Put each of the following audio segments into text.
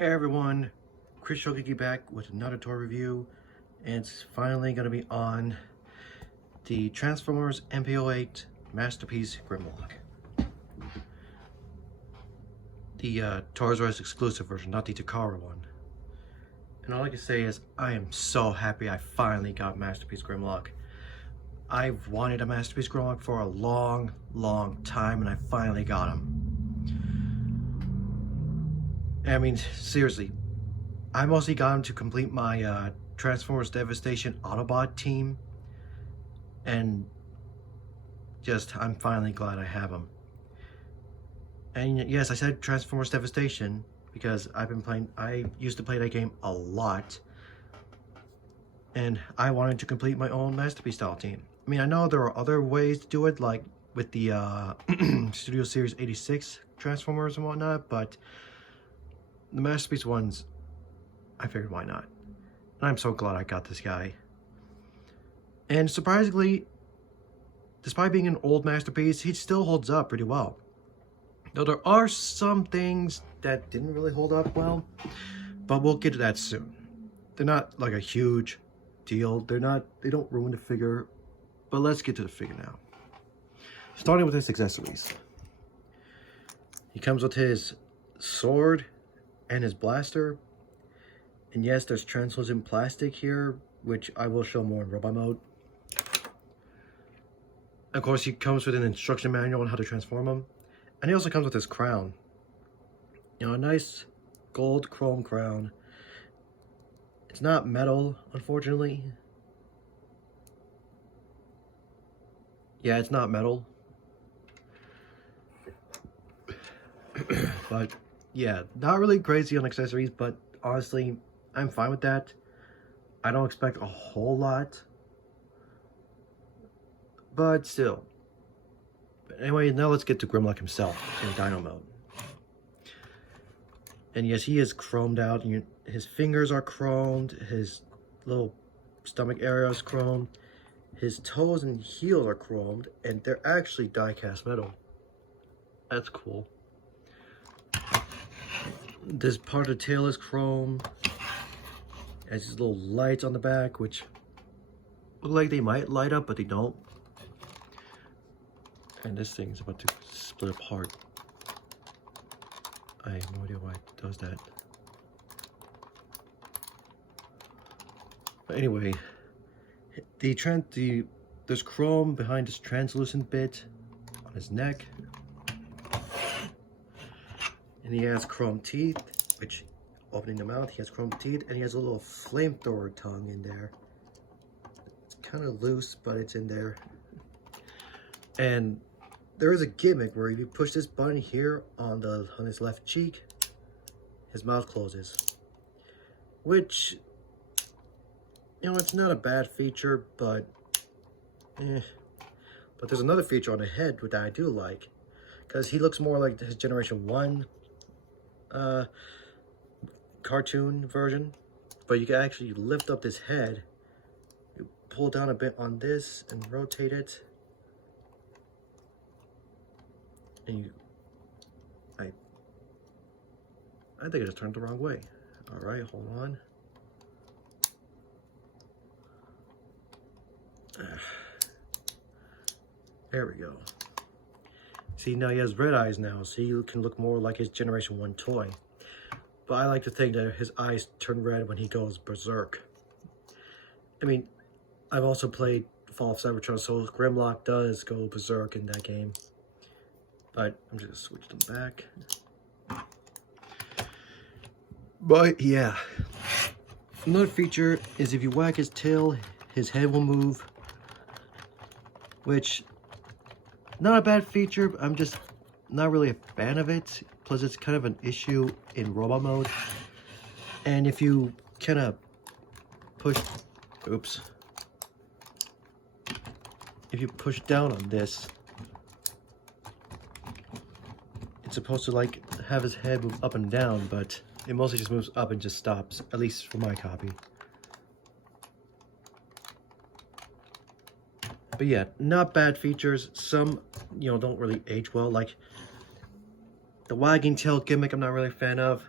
Hey everyone, Chris Shogeki back with another toy review, and it's finally going to be on the Transformers MP-08 Masterpiece Grimlock. The Toys R Us exclusive version, not the Takara one. And all I can say is, I am so happy I finally got Masterpiece Grimlock. I've wanted a Masterpiece Grimlock for a long time, and I finally got him. I mean, seriously, I mostly got him to complete my Transformers Devastation Autobot team, and I'm finally glad I have him. And yes, I said Transformers Devastation because I used to play that game a lot, and I wanted to complete my own Masterpiece style team. I mean, I know there are other ways to do it, like with the Studio Series 86 Transformers and whatnot, but the Masterpiece ones, I figured why not. And I'm so glad I got this guy. And surprisingly, despite being an old Masterpiece, he still holds up pretty well. Though there are some things that didn't really hold up well, but we'll get to that soon. They're not like a huge deal. They don't ruin the figure, but let's get to the figure now. Starting with his accessories. He comes with his sword and his blaster. And yes, there's translucent plastic here, which I will show more in robot mode. Of course, he comes with an instruction manual on how to transform him. And he also comes with his crown. You know, a nice gold chrome crown. It's not metal, unfortunately. Yeah, it's not metal. But yeah, not really crazy on accessories, but honestly, I'm fine with that. I don't expect a whole lot, but still. But anyway, now let's get to Grimlock himself in Dino mode. And yes, he is chromed out. His fingers are chromed. His little stomach area is chromed. His toes and heels are chromed, and they're actually die-cast metal. That's cool. This part of the tail is chrome. Has these little lights on the back, which look like they might light up, but they don't. And this thing's about to split apart. I have no idea why it does that. But anyway, there's chrome behind this translucent bit on his neck. And he has chrome teeth, which, opening them out, he has chrome teeth, and he has a little flamethrower tongue in there. It's kind of loose, but it's in there. And there is a gimmick where if you push this button here on his left cheek, his mouth closes. Which, you know, it's not a bad feature, but But there's another feature on the head that I do like, because he looks more like his Generation 1 cartoon version, but you can actually lift up this head, you pull down a bit on this and rotate it, and I think I just turned the wrong way. All right, hold on. There we go. See, now he has red eyes now, so he can look more like his Generation 1 toy. But I like to think that his eyes turn red when he goes berserk. I mean, I've also played Fall of Cybertron, so Grimlock does go berserk in that game. But I'm just gonna switch them back. But yeah. Another feature is if you whack his tail, his head will move. Which, not a bad feature, but I'm just not really a fan of it. Plus, it's kind of an issue in robot mode. And if you kind of push, if you push down on this, it's supposed to like have his head move up and down, but it mostly just moves up and just stops, at least for my copy. But yeah, not bad features. Some, you know, don't really age well. Like the wagging tail gimmick, I'm not really a fan of.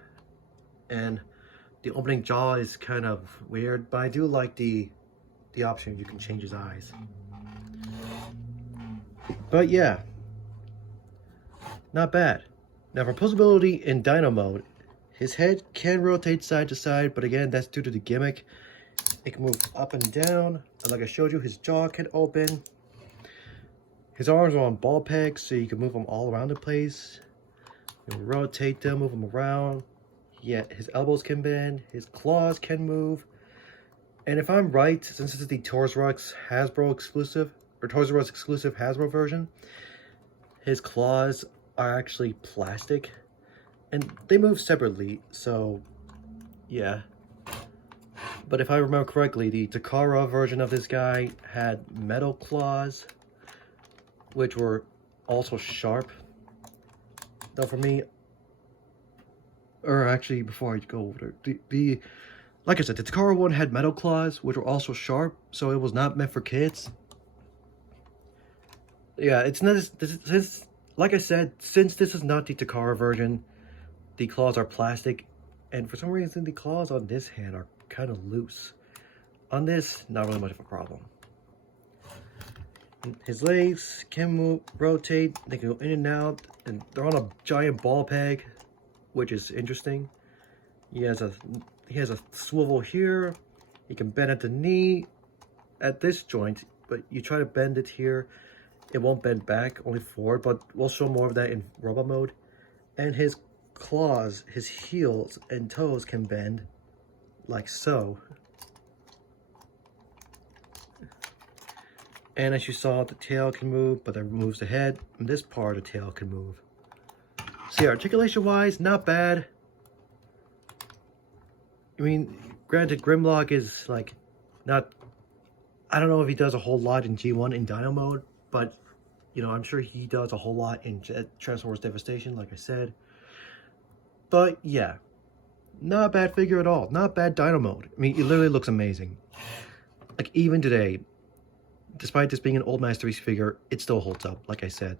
and the opening jaw is kind of weird, but I do like the option you can change his eyes. But yeah, not bad. Now for posability in Dino mode, his head can rotate side to side, but again, that's due to the gimmick. It can move up and down, and like I showed you, his jaw can open. His arms are on ball pegs, so you can move them all around the place. You can rotate them, move them around. Yeah, his elbows can bend, his claws can move. And if I'm right, since this is the Toys R Us Hasbro exclusive, or Toys R Us exclusive Hasbro version, his claws are actually plastic, and they move separately, so yeah. But if I remember correctly, the Takara version of this guy had metal claws, which were also sharp. Though for me, or actually before I go over there, like I said, the Takara one had metal claws, which were also sharp, so it was not meant for kids. Yeah, it's not this, like I said, since this is not the Takara version, the claws are plastic, and for some reason the claws on this hand are kind of loose. On this, not really much of a problem. His legs can move, rotate, they can go in and out, and they're on a giant ball peg, which is interesting. He has a swivel here. He can bend at the knee at this joint, but you try to bend it here, it won't bend back, only forward, but we'll show more of that in robot mode. And his claws, his heels and toes can bend like so. And as you saw, the tail can move, but that moves the head, and this part of the tail can move. So yeah, articulation wise, not bad. I mean, granted, Grimlock is like not, I don't know if he does a whole lot in G1 in Dino mode, but you know, I'm sure he does a whole lot in Transformers Devastation, like I said. But yeah, not a bad figure at all. Not bad Dino mode. I mean, it literally looks amazing. Like even today, despite this being an old Master figure, it still holds up, like I said.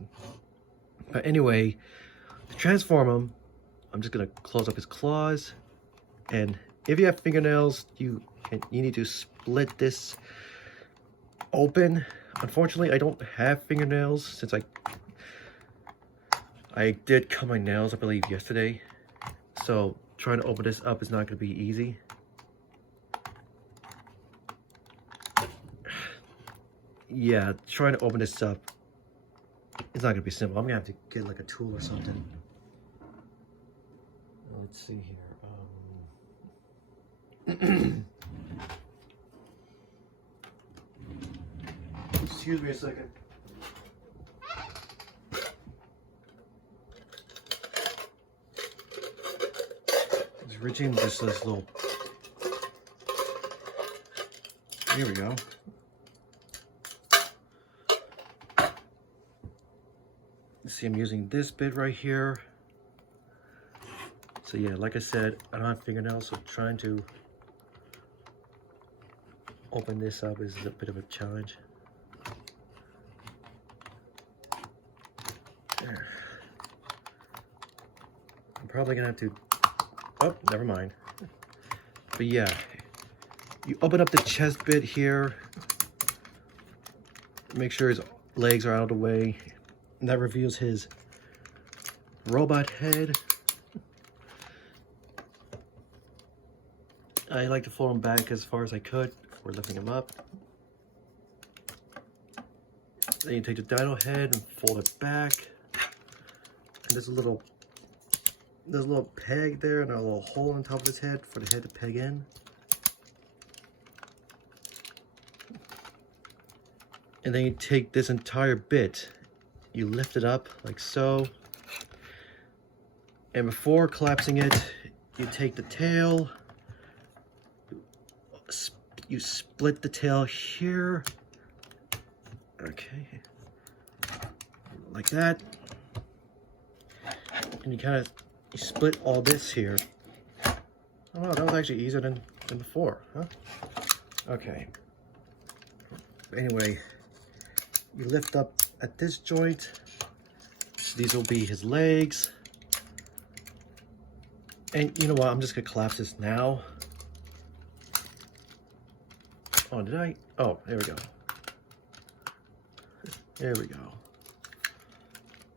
But anyway, to transform him, I'm just gonna close up his claws, and if you have fingernails, you need to split this open. Unfortunately, I don't have fingernails since I did cut my nails, I believe, yesterday. So trying to open this up is not going to be easy. Yeah, trying to open this up, it's not going to be simple. I'm going to have to get like a tool or something. Let's see here. Excuse me a second. Just reaching this little. Here we go. See, I'm using this bit right here. So yeah, like I said, I don't have fingernails, so trying to open this up is a bit of a challenge. There. I'm probably gonna have to, oh, never mind. But yeah, you open up the chest bit here, make sure his legs are out of the way, and that reveals his robot head. I like to fold him back as far as I could before lifting him up. Then you take the dino head and fold it back. And there's a little peg there and a little hole on top of his head for the head to peg in. And then you take this entire bit, you lift it up like so. And before collapsing it, you take the tail, you split the tail here. Okay. Like that. And you split all this here. Oh wow, that was actually easier than before, huh? Okay. Anyway, you lift up at this joint. These will be his legs. And you know what? I'm just gonna collapse this now. Oh, did I? Oh, there we go. There we go.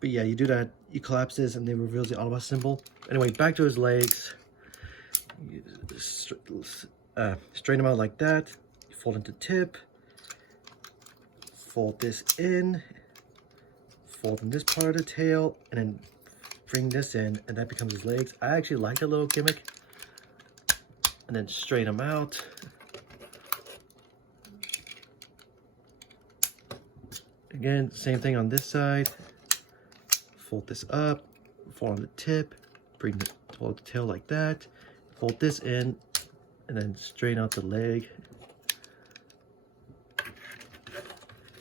But yeah, you do that. You collapse this, and it reveals the Autobot symbol. Anyway, back to his legs. You straighten them out like that. You fold into tip. Fold this in. Fold in this part of the tail, and then bring this in, and that becomes his legs. I actually like that little gimmick. And then straighten them out. Again, same thing on this side. Fold this up, fold on the tip, fold the tail like that. Fold this in, and then straighten out the leg.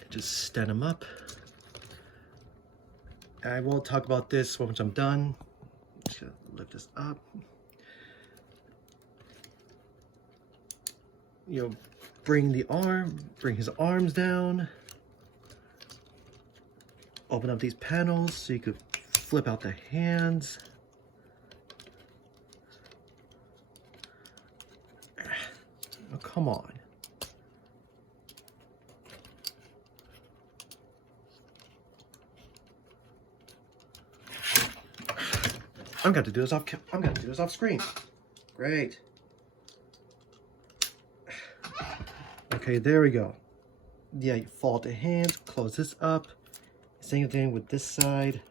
Just stand them up. I will talk about this once I'm done. Just gonna lift this up. You know, bring his arms down. Open up these panels so you could flip out the hands. Oh, come on. I'm going to do this off screen. Great. Okay, there we go. Yeah, you fold the hands, close this up. Same thing with this side.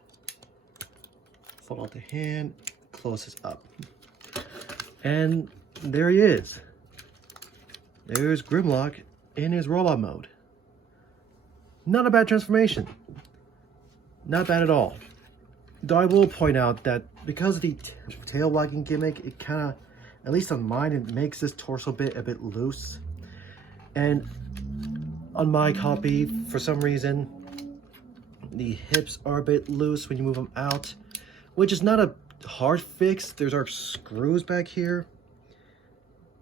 Fold out the hand, close this up. And there he is. There's Grimlock in his robot mode. Not a bad transformation. Not bad at all. Though I will point out that because of the tail wagging gimmick, it kind of, at least on mine, it makes this torso bit a bit loose. And on my copy, for some reason, the hips are a bit loose when you move them out, which is not a hard fix. There's our screws back here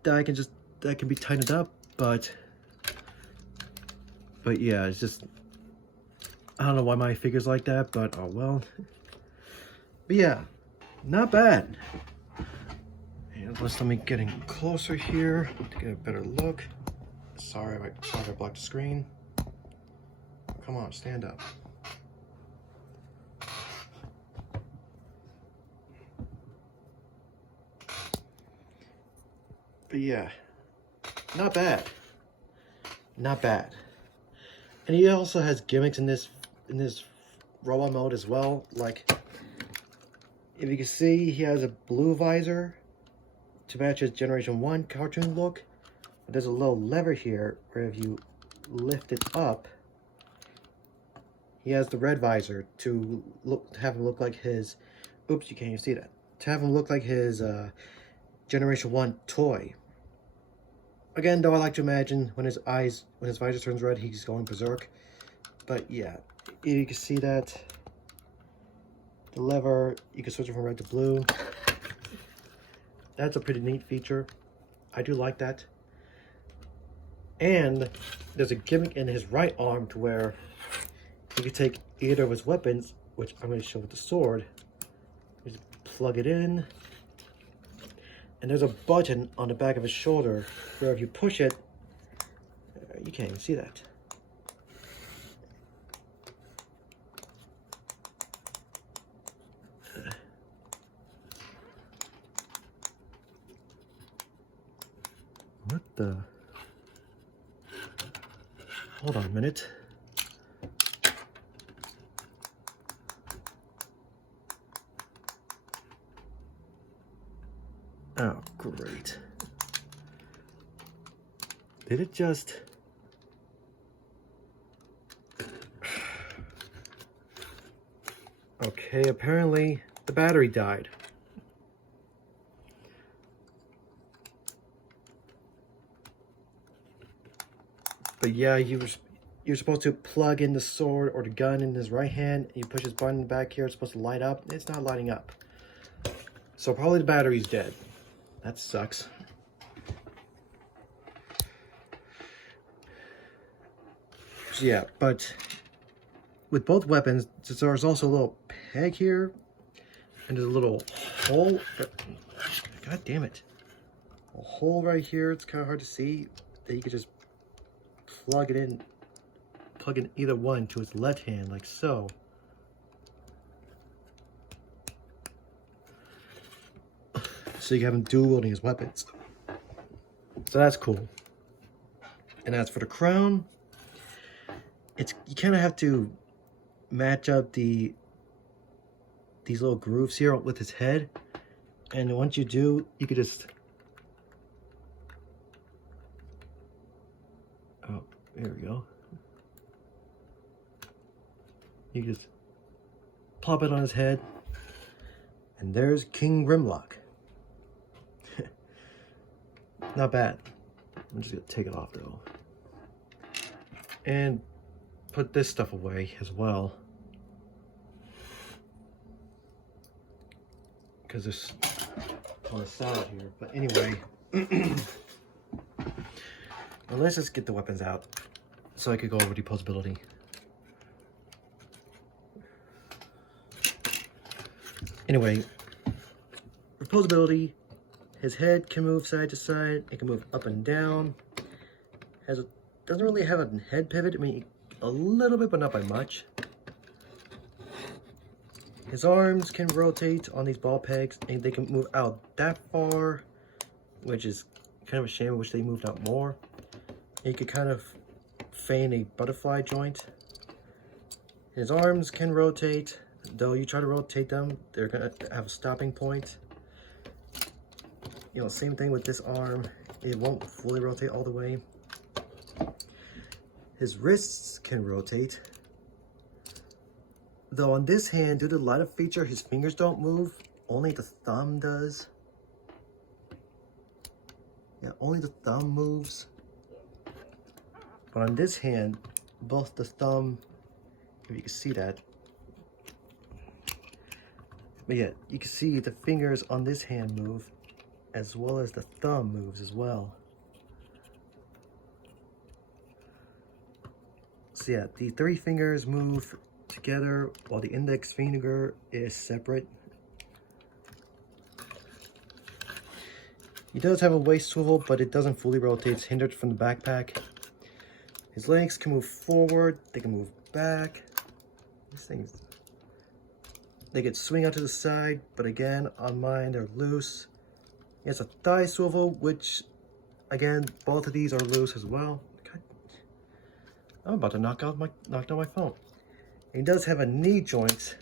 that can be tightened up, but yeah, it's just, I don't know why my figure's like that, but oh well. But yeah, not bad. And let me get in closer here to get a better look. Sorry I blocked the screen. Come on, stand up. But yeah, not bad. Not bad. And he also has gimmicks in this robot mode as well. Like, if you can see, he has a blue visor to match his Generation 1 cartoon look. But there's a little lever here where if you lift it up, he has the red visor to have him look like his, oops, you can't even see that. To have him look like his Generation 1 toy. Again, though, I like to imagine when his visor turns red, he's going berserk. But yeah, you can see that. The lever, you can switch it from red to blue. That's a pretty neat feature. I do like that. And there's a gimmick in his right arm to where you can take either of his weapons, which I'm going to show with the sword. Just plug it in. And there's a button on the back of his shoulder where if you push it, you can't even see that. What the? Hold on a minute. Oh, great. Did it just... Okay, apparently the battery died. But yeah, you're supposed to plug in the sword or the gun in his right hand. And you push this button back here, it's supposed to light up. It's not lighting up. So probably the battery's dead. That sucks. So yeah, but with both weapons, there's also a little peg here, and there's a little hole. God damn it. A hole right here. It's kind of hard to see. That you could just plug in either one to its left hand, like so. So you have him dual wielding his weapons. So that's cool. And as for the crown, you kind of have to match up these little grooves here with his head, and once you do, you could just there we go. You can just plop it on his head, and there's King Grimlock. Not bad. I'm just gonna take it off though, and put this stuff away as well, because it's on the side here. But anyway, well, let's just get the weapons out so I could go over deposability. Anyway, reposability. His head can move side to side. It can move up and down. Doesn't really have a head pivot. I mean, a little bit, but not by much. His arms can rotate on these ball pegs, and they can move out that far, which is kind of a shame. I wish they moved out more. You could kind of feign a butterfly joint. His arms can rotate, though you try to rotate them, they're gonna have a stopping point. You know, same thing with this arm. It won't fully rotate all the way. His wrists can rotate. Though on this hand, due to the light-up feature, his fingers don't move. Only the thumb does. Yeah, only the thumb moves. But on this hand, both the thumb, if you can see that. But yeah, you can see the fingers on this hand move, as well as the thumb moves as well. So yeah, the three fingers move together while the index finger is separate. He does have a waist swivel, but it doesn't fully rotate. It's hindered from the backpack. His legs can move forward, they can move back. These things, they could swing out to the side, but again, on mine, they're loose. He has a thigh swivel, which, again, both of these are loose as well. God, I'm about to knock down my phone. He does have a knee joint,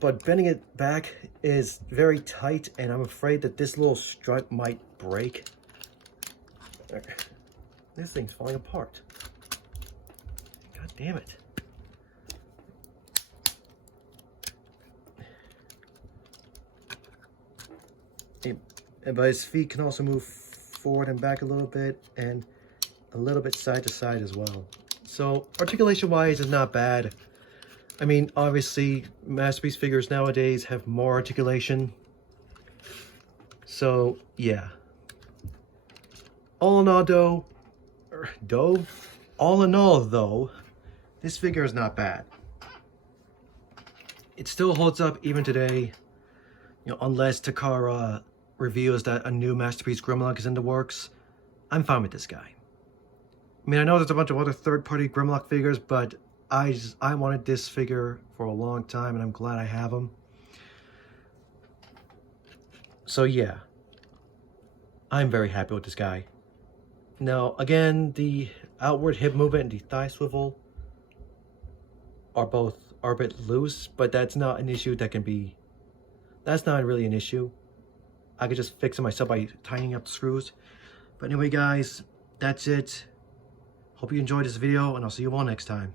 but bending it back is very tight, and I'm afraid that this little strut might break. This thing's falling apart. God damn it. But his feet can also move forward and back a little bit, and a little bit side to side as well. So articulation wise is not bad. I mean, obviously Masterpiece figures nowadays have more articulation. So yeah. All in all though, this figure is not bad. It still holds up even today, you know, unless Takara reveals that a new Masterpiece Grimlock is in the works. I'm fine with this guy. I mean, I know there's a bunch of other third-party Grimlock figures, but I wanted this figure for a long time, and I'm glad I have him. So yeah, I'm very happy with this guy. Now, again, the outward hip movement and the thigh swivel are a bit loose, but that's not an issue that's not really an issue. I could just fix it myself by tightening up the screws. But anyway, guys, that's it. Hope you enjoyed this video, and I'll see you all next time.